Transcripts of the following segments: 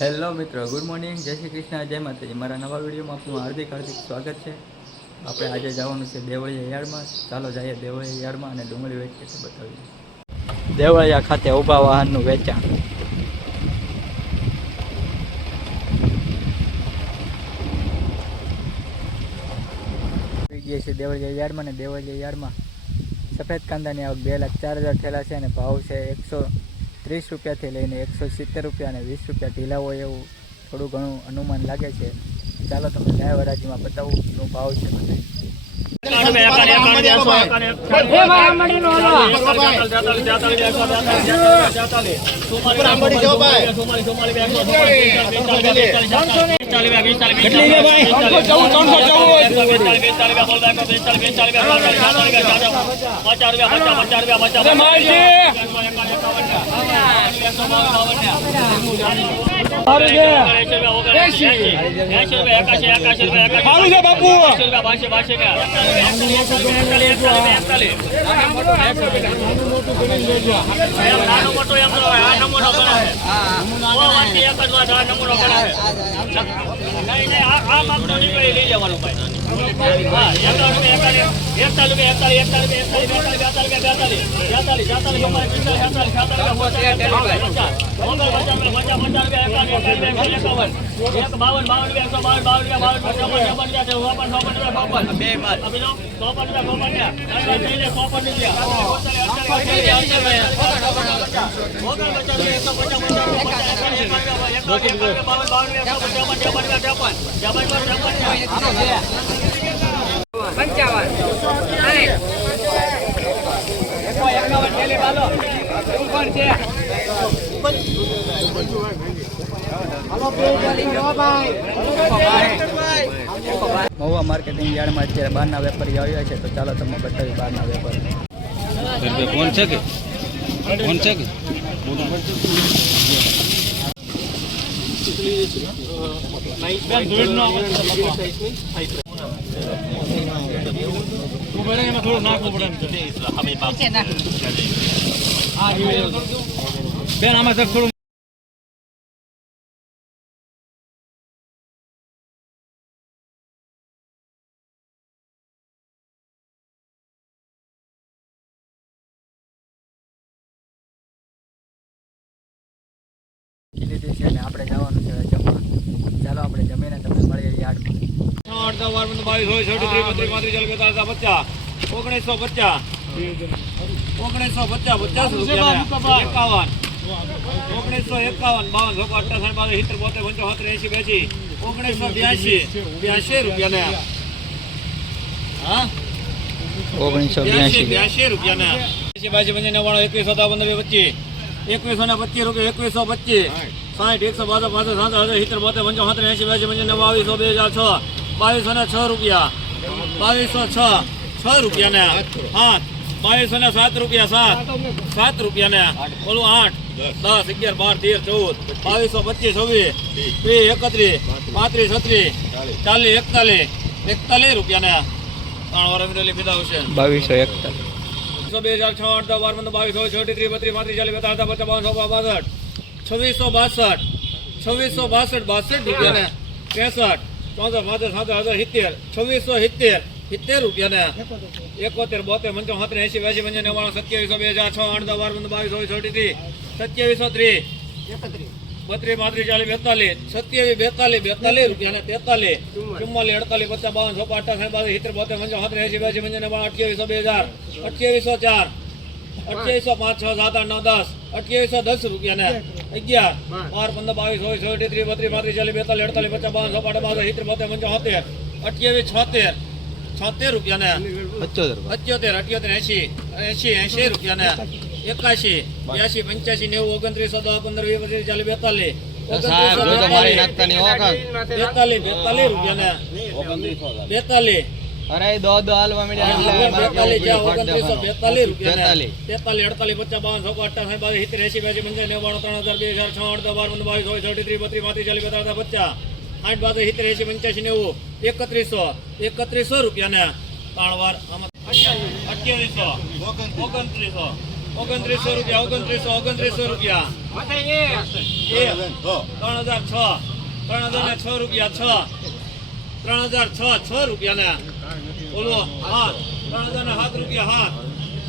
Hello મિત્રો, good morning, જય શ્રી કૃષ્ણ, જય માતાજી। મારા નવા વિડીયોમાં આપનું હાર્દિક સ્વાગત છે। આપણે આજે જવાનું છે દેવળિયા યાર્ડમાં। ચાલો જઈએ દેવળિયા યાર્ડમાં અને ડુંગળી વેચીએ તો બતાવીએ। દેવળિયા ખાતે ઊભા વાહનનું વેચાણ। આવી ગયા છે દેવળિયા યાર્ડમાં ને દેવળિયા યાર્ડમાં સફેદ કાંદાની આવક 2,04,000 થયેલા છે અને ભાવ છે 130 રૂપિયાથી લઈને 170 રૂપિયા અને 20 રૂપિયા ઢીલા હોય એવું થોડું ઘણું અનુમાન લાગે છે। ચાલો તમને ન્યાય વરાજીમાં બતાવું શું ભાવ છે બધું। મહુવા માર્કેટિંગ યાર્ડમાં અત્યારે બહારના વેપારીઓ આવ્યા છે તો ચાલો તમને બતાવી બહારના વેપારી કોણ છે કે થોડું નાખવું પડે બેન આમાં થોડું લીધી છે અને આપણે જવાનું છે જમવા। ચાલો આપણે જમીને તમને મળીએ યાર્ડમાં। 1982 રૂપિયા 2125 રૂપિયા 2125 60 152 70 75 2206 રૂપિયા 2206 રૂપિયા ને હા 2207 રૂપિયા 7 રૂપિયા ને બોલું 8 10 11 12 13 14 25 26 31 35 રૂપિયા ને 3 વાર મિલી પીધા હશે 2241 2006 22 33 32 40 56 2662 રૂપિયા ને 63 64 70 70 રૂપિયા ને 71 72 75 80 85 90 27 2006 8 10 12 27 32 40 રૂપિયા ને 43 44 48 50 52 58 28 28 રૂપિયા ને 11 12 15 22 23 32 40 42 58 76 રૂપિયા ને 78 80 રૂપિયા ને 81 82 85 90 29 42 રૂપિયા ને 42 અરે દો હાલવા મળ્યા 42 રૂપિયા 43 48 50 52 58 31 રૂપિયા ને 3 વાર 28 29 રૂપિયા 29 રૂપિયા 3006 રૂપિયા 3006 રૂપિયા ને બોલો 3007 રૂપિયા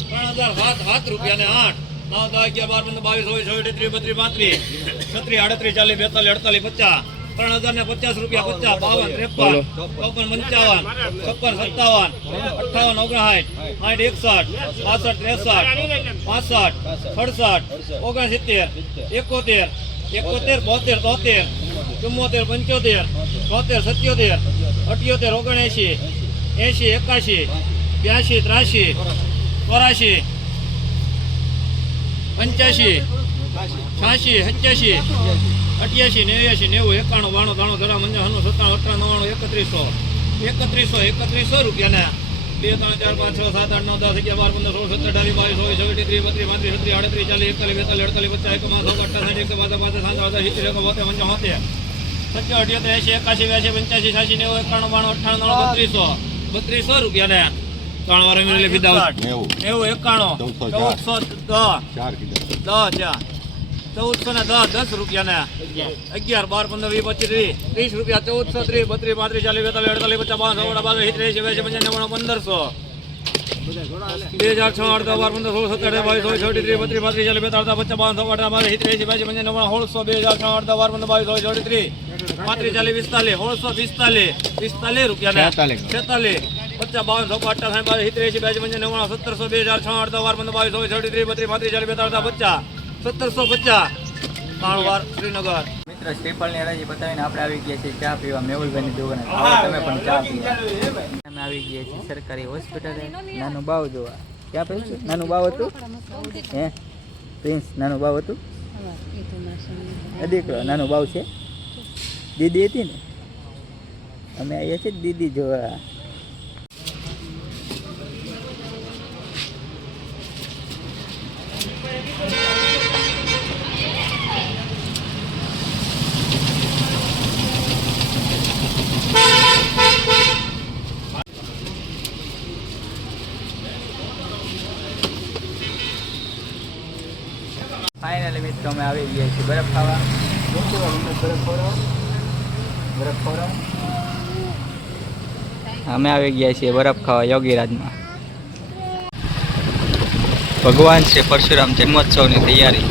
3007 રૂપિયા ને 8 9 10 11 12 15 22 23 24 35 36 40 48 50 3050 રૂપિયા 50 52 53 54 55 57 58 59 60 61 62 63 71 72 73 74 75 77 78 80 81 82 83 84 85 88 88 89 91 92 93 ધરા મંજા 97 98 99 3100 રૂપિયા ને 2 3 4 5 6 7 8 9 10 11 12 15 16 17 18 22 23 24 33 35 36 41 42 43 45 32 રૂપિયા ને 3 વાર મેળવી લીધા 90 91 1410 રૂપિયા ને 11 12 15 20 25 30 રૂપિયા 1430 32 33 40 45 50 શ્રીનગર મિત્ર શ્રીફળની હરાજી બતાવીને આપણે આવી ગયા છીએ ચા પીવા મેહુલભાઈની દુકાને. તમે પણ ચા પીવા. અમે આવી ગયા છીએ સરકારી હોસ્પિટલે. નાનું બાવ જોવા. ક્યાં પૈસું નાનું બાવ હતું હે પ્રિન્સ નાનું બાવ હતું દીકરો નાનું બાવ છે. દીદી હતી ને અમે આવ્યા છીએ દીદી જોવા. ફાઇનલી મિત્રો અમે આવી ગયા છીએ બરફ ખાવા. બરફ ખવડાવો. અમે આવી ગયા છીએ બરફ ખાવા યોગીરાજમાં. ભગવાન શ્રી પરશુરામ જન્મોત્સવની તૈયારી.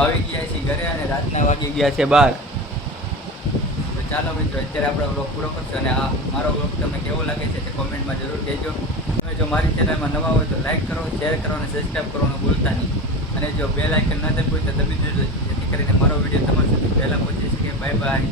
આવી ગયા છીએ ઘરે અને રાતના વાગી ગયા છે 12. તો ચાલો મિત્રો અત્યારે આપણો બ્લોગ પૂરો કરશો અને આ મારો બ્લોગ તમને કેવો લાગે છે તે કોમેન્ટમાં જરૂર કહેજો. તમે જો મારી ચેનલમાં નવા હોય તો લાઈક કરો, શેર કરો અને સબસ્ક્રાઈબ કરવાનું ભૂલતા નહીં. અને જો બેલ આઇકન ન દબાવો તો દબી દેજો જેથી કરીને મારો વિડીયો તમારા સુધી પહેલાં પહોંચી શકે. Bye bye.